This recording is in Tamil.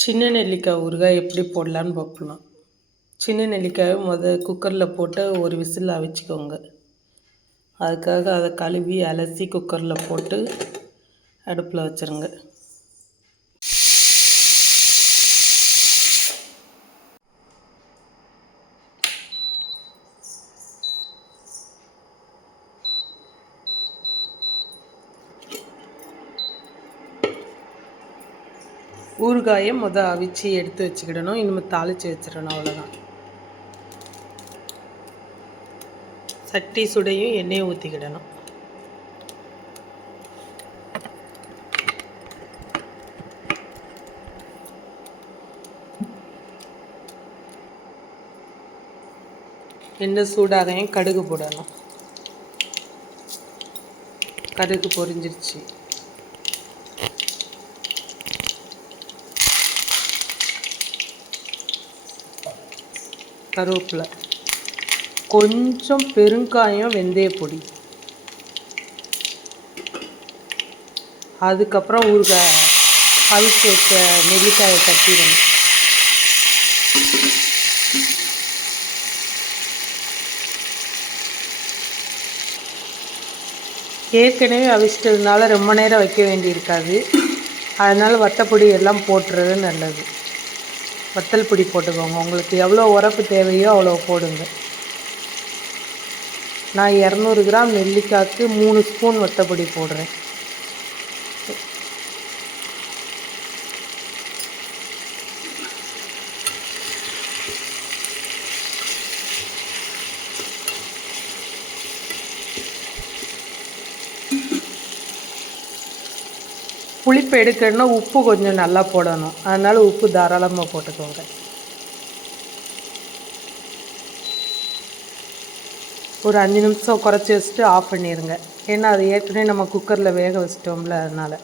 சின்ன நெல்லிக்காய் ஊறுகாய் எப்படி போடலான்னு பார்க்கலாம். சின்ன நெல்லிக்காயை முத குக்கரில் போட்டு ஒரு விசில் அவிச்சிக்கோங்க. அதுக்காக அதை கழுவி அலசி குக்கரில் போட்டு அடுப்பில் வச்சுருங்க. ஊறுகாயை மொதல் அவிச்சு எடுத்து வச்சுக்கிடணும். இனிமேல் தாளித்து வச்சிடணும் அவ்வளோதான் சட்டி சுடையும் எண்ணெயை ஊற்றிக்கிடணும் எண்ணெய் சூடாகையும் கடுகு போடணும். கடுகு பொரிஞ்சிருச்சு. கருவேப்பிலை. கொஞ்சம் பெருங்காயம் வெந்தயப்பொடி அதுக்கப்புறம் ஊறுகாய் அவிச்சு வச்ச நெல்லிக்காயை தட்டிடணும் ஏற்கனவே அவிச்சிட்டதுனால ரொம்ப நேரம் வைக்க வேண்டியிருக்காது. அதனால் வத்தப்பொடி எல்லாம் போட்டுறது நல்லது. வத்தல் பொடி போட்டுக்கோங்க. உங்களுக்கு எவ்வளோ உரப்பு தேவையோ அவ்வளோ போடுங்க. நான் இரநூறு கிராம் நெல்லிக்காய்க்கு மூணு ஸ்பூன் வத்தப்பொடி போடுறேன். புளிப்பு எடுக்கணும்னா உப்பு கொஞ்சம் நல்லா போடணும். அதனால் உப்பு தாராளமாக போட்டுக்கோங்க. ஒரு அஞ்சு நிமிஷம் குறைச்சி வச்சுட்டு ஆஃப் பண்ணிடுங்க ஏன்னா அது ஏற்கனவே நம்ம குக்கரில் வேக வச்சிட்டோம்ல அதனால்.